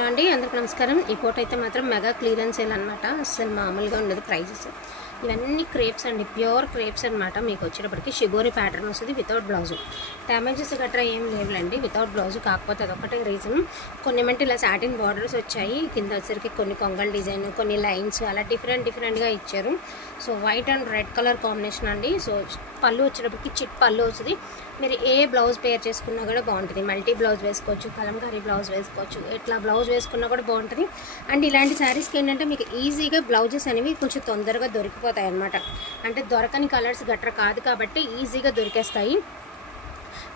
Hello అండి, అందరికీ నమస్కారం. ఈ పూట అయితే మాత్రం మెగా క్లియరెన్స్ సేల్ అనమాట. అసలు మామూలుగా ఉండదు ప్రైజెస్. ఇవన్నీ క్రేప్స్ అండి, ప్యూర్ క్రేప్స్ అనమాట. మీకు వచ్చేటప్పటికి షిబోరి ప్యాటర్న్ వస్తుంది వితౌట్ బ్లౌజు. డ్యామేజెస్ గట్రా ఏం లేవులండి వితౌట్ బ్లౌజు. కాకపోతే అదొక్కటే రీజన్, కొన్ని ఏమంటే ఇలా సాటిన్ బార్డర్స్ వచ్చాయి, కింద వచ్చేసరికి కొన్ని కొంగల్ డిజైన్, కొన్ని లైన్స్ అలా డిఫరెంట్గా ఇచ్చారు. So white and red colour combination అండి. సో పళ్ళు వచ్చేటప్పటికి చిట్ పళ్ళు వస్తుంది. మీరు ఏ బ్లౌజ్ పేర్ చేసుకున్నా కూడా బాగుంటుంది. మల్టీ బ్లౌజ్ వేసుకోవచ్చు, కలంకారీ బ్లౌజ్ వేసుకోవచ్చు, ఎట్లా బ్లౌజ్ వేసుకున్నా కూడా బాగుంటుంది. అండ్ ఇలాంటి శారీస్కి ఏంటంటే మీకు ఈజీగా బ్లౌజెస్ అనేవి కొంచెం తొందరగా దొరికిపోతాయి అన్నమాట. అంటే దొరకని కలర్స్ గట్రా కాదు కాబట్టి ఈజీగా దొరికేస్తాయి.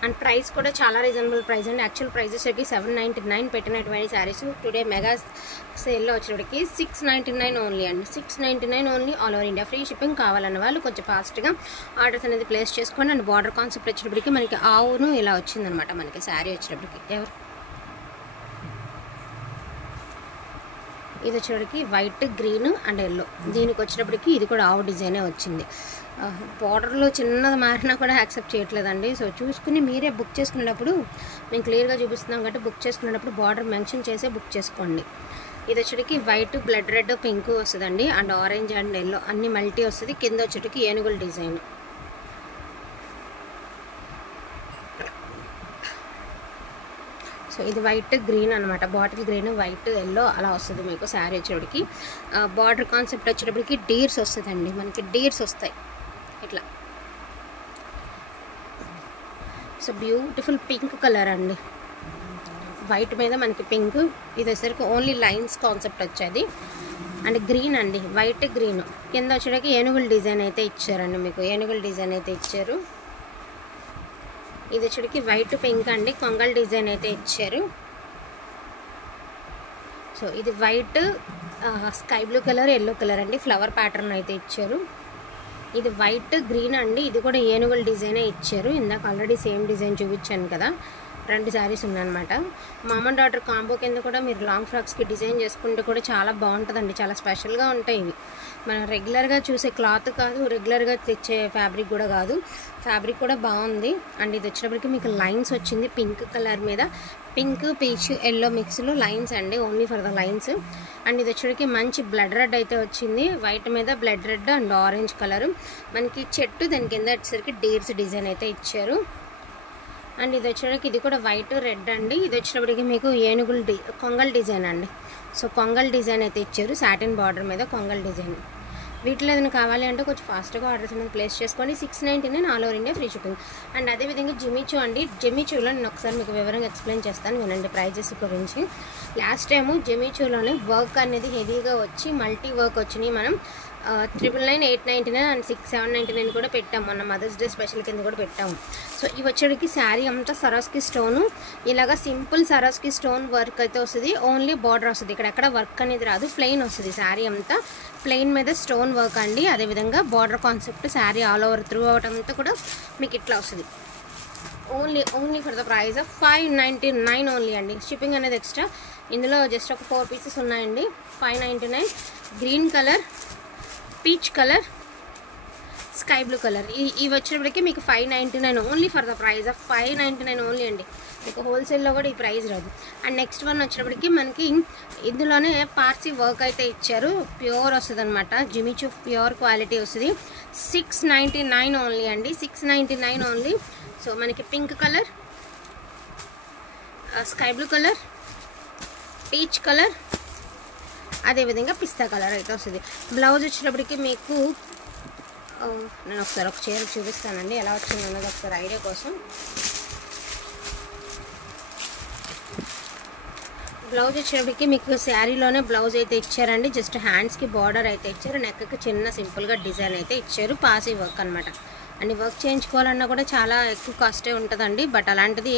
అండ్ ప్రైస్ కూడా చాలా రీజనబుల్ ప్రైస్ అండి. యాక్చువల్ ప్రైజెస్ వచ్చి 799 పెట్టినటువంటి శారీస్ టుడే మెగా సేల్లో వచ్చేటికి 699 ఓన్లీ అండి. 699 only, all over India free shipping. కావాలన్న వాళ్ళు కొంచెం ఫాస్ట్గా ఆర్డర్స్ అనేది ప్లేస్ చేసుకోండి. అండ్ బార్డర్ కాన్సెప్ట్ వచ్చేటప్పటికి మనకి ఆవును ఇలా వచ్చిందనమాట. మనకి శారీ వచ్చేటప్పటికి ఇది వచ్చేటప్పటికి వైట్, గ్రీన్ అండ్ ఎల్లో. దీనికి వచ్చేటప్పటికి ఇది కూడా ఆవు డిజైనే వచ్చింది. బార్డర్లో చిన్నది మారినా కూడా యాక్సెప్ట్ చేయట్లేదండి. సో చూసుకుని మీరే బుక్ చేసుకునేటప్పుడు మేము క్లియర్గా చూపిస్తున్నాం కాబట్టి బుక్ చేసుకునేటప్పుడు బార్డర్ మెన్షన్ చేసే బుక్ చేసుకోండి. ఇది వచ్చేటికి వైట్, బ్లడ్ రెడ్, పింక్ వస్తుందండి. అండ్ ఆరెంజ్ అండ్ ఎల్లో అన్ని మల్టీ వస్తుంది. కింద వచ్చేటికి ఏనుగుల డిజైన్. సో ఇది వైట్, గ్రీన్ అనమాట. బాటిల్ గ్రీన్, వైట్, ఎల్లో అలా వస్తుంది మీకు శారీ వచ్చేటప్పటికి. బార్డర్ కాన్సెప్ట్ వచ్చేటప్పటికి డీర్స్ వస్తుందండి. మనకి డీర్స్ వస్తాయి ఇట్లా. సో బ్యూటిఫుల్ పింక్ కలర్ అండి, వైట్ మీద మనకి పింక్. ఇది వచ్చేసరికి ఓన్లీ లైన్స్ కాన్సెప్ట్ వచ్చేది. అండ్ గ్రీన్ అండి, వైట్, గ్రీన్. కింద వచ్చేటప్పటికి ఏనుగుల డిజైన్ అయితే ఇచ్చారండి. మీకు ఏనుగుల డిజైన్ అయితే ఇచ్చారు. ఇది వచ్చేటికి వైట్, పింక్ అండి, కొంగల్ డిజైన్ అయితే ఇచ్చారు. సో ఇది white, sky blue colour, yellow colour అండి, ఫ్లవర్ ప్యాటర్న్ అయితే ఇచ్చారు. ఇది వైట్, గ్రీన్ అండి. ఇది కూడా ఏనుగుల డిజైనే ఇచ్చారు. ఇందాక ఆల్రెడీ సేమ్ డిజైన్ చూపించాను కదా, 2 శారీస్ ఉన్నాయన్నమాట. మామ్ అండ్ డాటర్ కాంబో కింద కూడా మీరు లాంగ్ ఫ్రాక్స్కి డిజైన్ చేసుకుంటే కూడా చాలా బాగుంటుందండి. చాలా స్పెషల్గా ఉంటాయి ఇవి. మనం రెగ్యులర్గా చూసే క్లాత్ కాదు, రెగ్యులర్గా తెచ్చే ఫ్యాబ్రిక్ కూడా కాదు. ఫ్యాబ్రిక్ కూడా బాగుంది. అండ్ ఇది వచ్చేటప్పటికి మీకు లైన్స్ వచ్చింది పింక్ కలర్ మీద. పింక్, పీచ్, ఎల్లో మిక్స్లో లైన్స్ అండి, only for the lines. And ఇది వచ్చేటికి మంచి బ్లడ్ రెడ్ అయితే వచ్చింది. వైట్ మీద blood red and orange colour. మనకి చెట్టు, దాని కింద వచ్చేసరికి డీర్స్ డిజైన్ అయితే ఇచ్చారు. అండ్ ఇది వచ్చేటప్పటికి ఇది కూడా వైట్, రెడ్ అండి. ఇది వచ్చేటప్పటికి మీకు ఏనుగుల కొంగల్ డిజైన్ అండి. సో కొంగల్ డిజైన్ అయితే ఇచ్చారు, సాటిన్ బార్డర్ మీద కొంగల్ డిజైన్. వీటిలో ఏదైనా కావాలి అంటే కొంచెం ఫాస్ట్గా ఆర్డర్స్ అనేది ప్లేస్ చేసుకోండి. 699 all over India free shipping. And అదేవిధంగా జిమిచూ అండి. జిమిచూలో నేను ఒకసారి మీకు వివరంగా ఎక్స్ప్లెయిన్ చేస్తాను, వినండి ప్రైజెస్ గురించి. లాస్ట్ టైము జిమిచూలోనే వర్క్ అనేది హెవీగా వచ్చి మల్టీ వర్క్ వచ్చినాయి. మనం 999, 899 అండ్ 799 కూడా పెట్టాము. మొన్న మదర్స్ డే స్పెషల్ కింద కూడా పెట్టాము. సో ఇవి వచ్చేటికి శారీ అంతా సరాస్కి స్టోను, ఇలాగా సింపుల్ సరాస్కి స్టోన్ వర్క్ అయితే వస్తుంది. ఓన్లీ బార్డర్ వస్తుంది, ఇక్కడ ఎక్కడ వర్క్ అనేది రాదు, ప్లెయిన్ వస్తుంది. శారీ అంతా ప్లెయిన్ మీద స్టోన్ వర్క్ అండి. అదేవిధంగా border concept sari all over through out అంతా కూడా మీకు ఇట్లా వస్తుంది. Only for the price of 599 only అండి. షిప్పింగ్ అనేది ఎక్స్ట్రా. ఇందులో జస్ట్ ఒక 4 పీసెస్ ఉన్నాయండి. 599. Green colour, peach colour, sky blue colour. ఇవి వచ్చేటప్పటికి మీకు 599 only for the price of 599 only అండి. మీకు హోల్సేల్లో కూడా ఈ ప్రైస్ రాదు. అండ్ నెక్స్ట్ వన్ వచ్చేటప్పటికి మనకి ఇందులోనే పార్సీ వర్క్ అయితే ఇచ్చారు. ప్యూర్ వస్తుంది అనమాట. జిమిచూ ప్యూర్ క్వాలిటీ వస్తుంది. 699 ఓన్లీ అండి. 699 ఓన్లీ. సో మనకి pink colour, sky blue colour, peach colour, అదేవిధంగా పిస్తా కలర్ అయితే వస్తుంది. బ్లౌజ్ వచ్చేటప్పటికి మీకు నేను ఒకసారి ఒక చీర చూపిస్తానండి ఎలా వచ్చింది అన్నది ఒకసారి ఐడియా కోసం. బ్లౌజ్ వచ్చేటప్పటికి మీకు శారీలోనే బ్లౌజ్ అయితే ఇచ్చారండి. జస్ట్ హ్యాండ్స్కి బార్డర్ అయితే ఇచ్చారు, నెక్కి చిన్న సింపుల్గా డిజైన్ అయితే ఇచ్చారు. పాసీ వర్క్ అనమాట. అండ్ వర్క్ చేయించుకోవాలన్నా కూడా చాలా ఎక్కువ కాస్టే ఉంటుందండి. బట్ అలాంటిది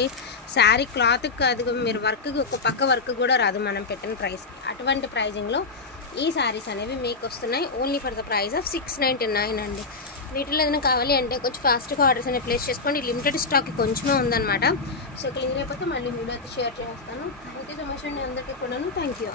శారీ క్లాత్కి అది మీరు వర్క్ ఒక పక్క వర్క్ కూడా రాదు మనం పెట్టిన ప్రైస్. అటువంటి ప్రైజింగ్లో ఈ శారీస్ అనేవి మీకు వస్తున్నాయి. Only for the price of 699 అండి. వీటిలో ఏదైనా కావాలి అంటే కొంచెం ఫాస్ట్గా ఆర్డర్స్ అనేవి ప్లేస్ చేసుకోండి. లిమిటెడ్ స్టాక్ కొంచెమే ఉందన్నమాట. సో క్లియర్ అయిపోతే మళ్ళీ వీడియో అయితే షేర్ చేస్తాను. థ్యాంక్ యూ సో మచ్ అండి అందరికీ కూడాను. Thank you.